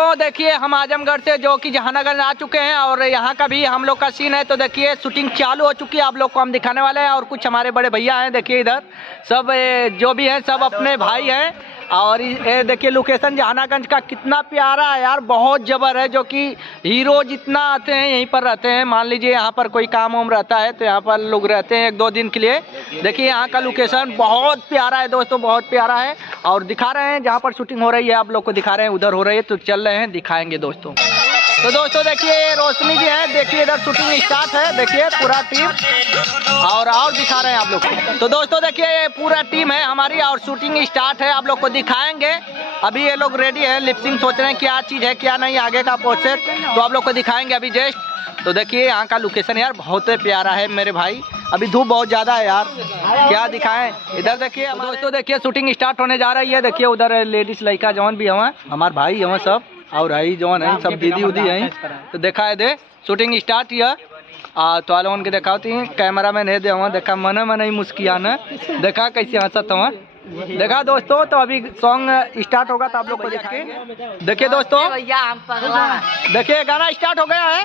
दोस्तों देखिए हम आजमगढ़ से जो कि जहानागंज आ चुके हैं और यहाँ का भी हम लोग का सीन है। तो देखिए शूटिंग चालू हो चुकी है, आप लोग को हम दिखाने वाले हैं। और कुछ हमारे बड़े भैया हैं, देखिए इधर सब जो भी हैं सब अपने भाई हैं। और ये देखिए लोकेशन जहानागंज का कितना प्यारा है यार, बहुत जबर है। जो कि हीरो जितना आते हैं यहीं पर रहते हैं। मान लीजिए यहाँ पर कोई काम वाम रहता है तो यहाँ पर लोग रहते हैं 1-2 दिन के लिए। देखिए यहाँ का लोकेशन बहुत प्यारा है दोस्तों, बहुत प्यारा है। और दिखा रहे हैं जहाँ पर शूटिंग हो रही है, आप लोग को दिखा रहे हैं। उधर हो रही है तो चल रहे हैं, दिखाएंगे दोस्तों। तो दोस्तों देखिए रोशनी जी है, देखिए इधर शूटिंग स्टार्ट है। देखिए पूरा टीम और दिखा रहे हैं आप लोग को। तो दोस्तों देखिए ये पूरा टीम है हमारी और शूटिंग स्टार्ट है, आप लोग को दिखाएंगे। अभी ये लोग रेडी है, लिपसिंग सोच रहे हैं क्या चीज़ है क्या नहीं, आगे का प्रोसेस तो आप लोग को दिखाएंगे अभी जस्ट। तो देखिए यहाँ का लोकेशन यार बहुत प्यारा है मेरे भाई। अभी धूप बहुत ज़्यादा है यार, क्या दिखाएं। इधर देखिए दोस्तों, देखिए शूटिंग स्टार्ट होने जा रही है। देखिए उधर लेडीज लड़का जवान भी हवा, हमारे भाई हवा सब, और आई जवान है सब, दीदी उदी है। तो देखा है दे शूटिंग स्टार्ट यह तो आलो उनके दिखाती कैमरा मैन है दे वहाँ, देखा मन ही मुस्कियाना, देखा कैसे हंसत हुआ। देखा दोस्तों, तो अभी सॉन्ग स्टार्ट होगा तो आप लोग को देखें। देखिए दोस्तों, देखिए गाना स्टार्ट हो गया है।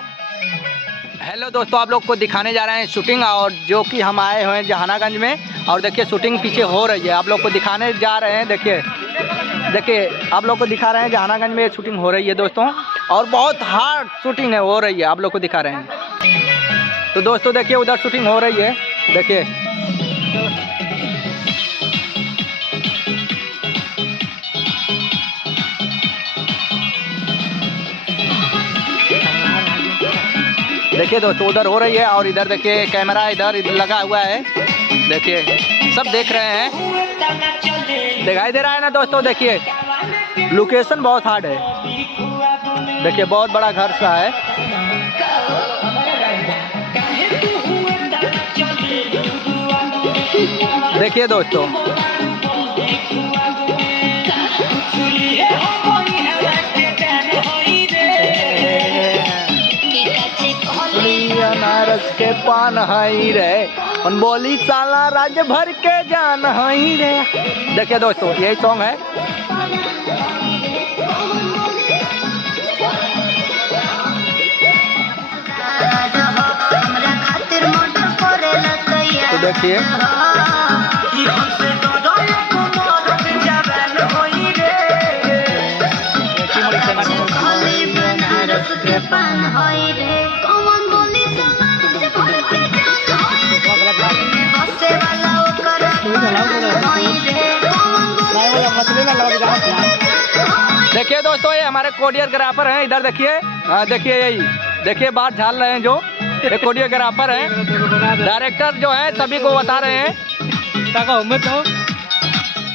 हेलो दोस्तों, आप लोग को दिखाने जा रहे हैं शूटिंग, और जो कि हम आए हुए हैं जहानागंज में। और देखिए शूटिंग पीछे हो रही है, आप लोग को दिखाने जा रहे हैं। देखिए आप लोग को दिखा रहे हैं जहानागंज में शूटिंग हो रही है दोस्तों, और बहुत हार्ड शूटिंग है हो रही है, आप लोग को दिखा रहे हैं। तो दोस्तों देखिए उधर शूटिंग हो रही है, देखिए देखिए दोस्तों उधर हो रही है। और इधर देखिए कैमरा इधर लगा हुआ है, देखिए सब देख रहे हैं, दिखाई दे रहा है ना दोस्तों। देखिए लोकेशन बहुत हार्ड है, देखिए बहुत बड़ा घर सा है। देखिए दोस्तों नारस के पान हई रे, उन बोली साला राज्य भर के जान हई रे। देखिए दोस्तों यही सॉन्ग है। तो देखिए देखिए दोस्तों ये हमारे कोरियोग्राफर हैं, इधर देखिए, देखिए यही देखिए बात झाल रहे हैं जो ये कोरियोग्राफर हैं, डायरेक्टर जो है सभी को बता रहे हैं।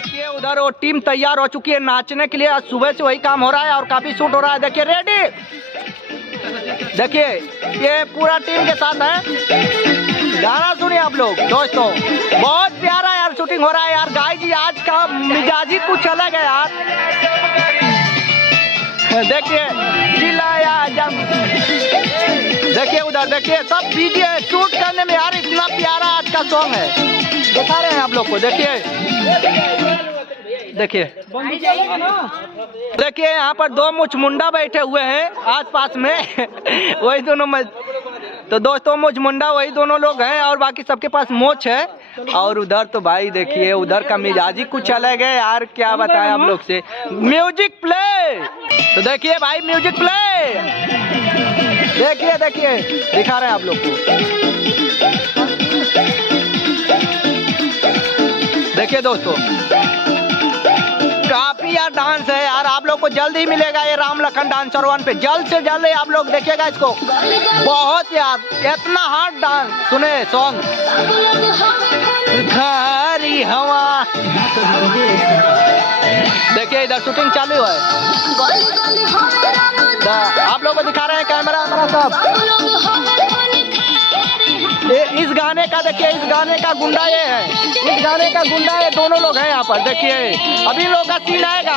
ये उधर वो टीम तैयार हो चुकी है नाचने के लिए, आज सुबह से वही काम हो रहा है और काफी शूट हो रहा है। देखिए रेडी, देखिए ये पूरा टीम के साथ है। गाना सुनिए आप लोग दोस्तों, बहुत प्यारा यार शूटिंग हो रहा है यार। गाय जी आज का मिजाज ही कुछ अलग है यार। देखिए चिल्लाया जम, देखिए उधर देखिए सब बिजी है शूट करने में यार, इतना प्यारा आज का सॉन्ग है, दिखा रहे हैं आप लोग को। देखिए देखिए यहाँ पर 2 मुछ मुंडा बैठे हुए हैं आस पास में वही दोनों में। तो दोस्तों मुझ मुंडा वही दोनों लोग हैं और बाकी सबके पास मोच है। और उधर तो भाई देखिए उधर का मिजाज ही कुछ अलग है यार, क्या बताएं हम लोग से। म्यूजिक प्ले, तो देखिए भाई म्यूजिक प्ले, देखिए देखिए दिखा रहे हैं आप लोग को। देखिए दोस्तों काफी यार डांस है यार, आप लोग को जल्द ही मिलेगा ये राम लखन डांसर 1 पे, जल्द से जल्द आप लोग देखिएगा इसको। बहुत यार इतना हार्ड डांस, सुने सॉन्ग खारी हवा। देखिए इधर शूटिंग चालू है, आप लोग को दिखा रहे हैं कैमरा हमारा सब। इस गाने का देखिए, इस गाने का गुंडा ये है, इस गाने का गुंडा ये दोनों लोग हैं यहाँ पर। देखिए अभी लोग का सीन आएगा,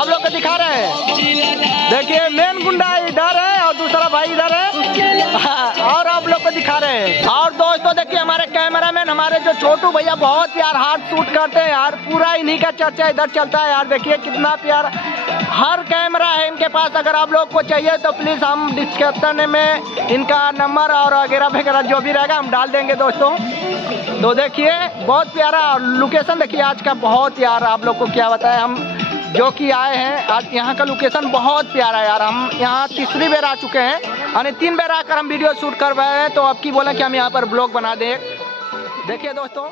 आप लोग को दिखा रहे हैं। देखिए मेन गुंडा इधर है और दूसरा भाई इधर है और आप लोग को दिखा रहे हैं। और दोस्तों देखिए देखिए हमारे कैमरामैन हमारे जो छोटू भैया बहुत यार हार्ड शूट करते हैं यार, पूरा इन्हीं का चर्चा इधर चलता है यार। देखिए कितना प्यारा हर कैमरा है इनके पास। अगर आप लोग को चाहिए तो प्लीज़ हम डिस्क्रिप्शन में इनका नंबर और वगैरह जो भी रहेगा हम डाल देंगे दोस्तों। तो देखिए बहुत प्यारा लोकेशन देखिए आज का, बहुत यार आप लोग को क्या बताएं, हम जो कि आए हैं आज यहाँ का लोकेशन बहुत प्यारा है यार। हम यहाँ तीसरी बार आ चुके हैं, यानी 3 बार आकर हम वीडियो शूट कर रहे हैं, तो अब की बोले कि हम यहाँ पर ब्लॉग बना दें। देखिए दोस्तों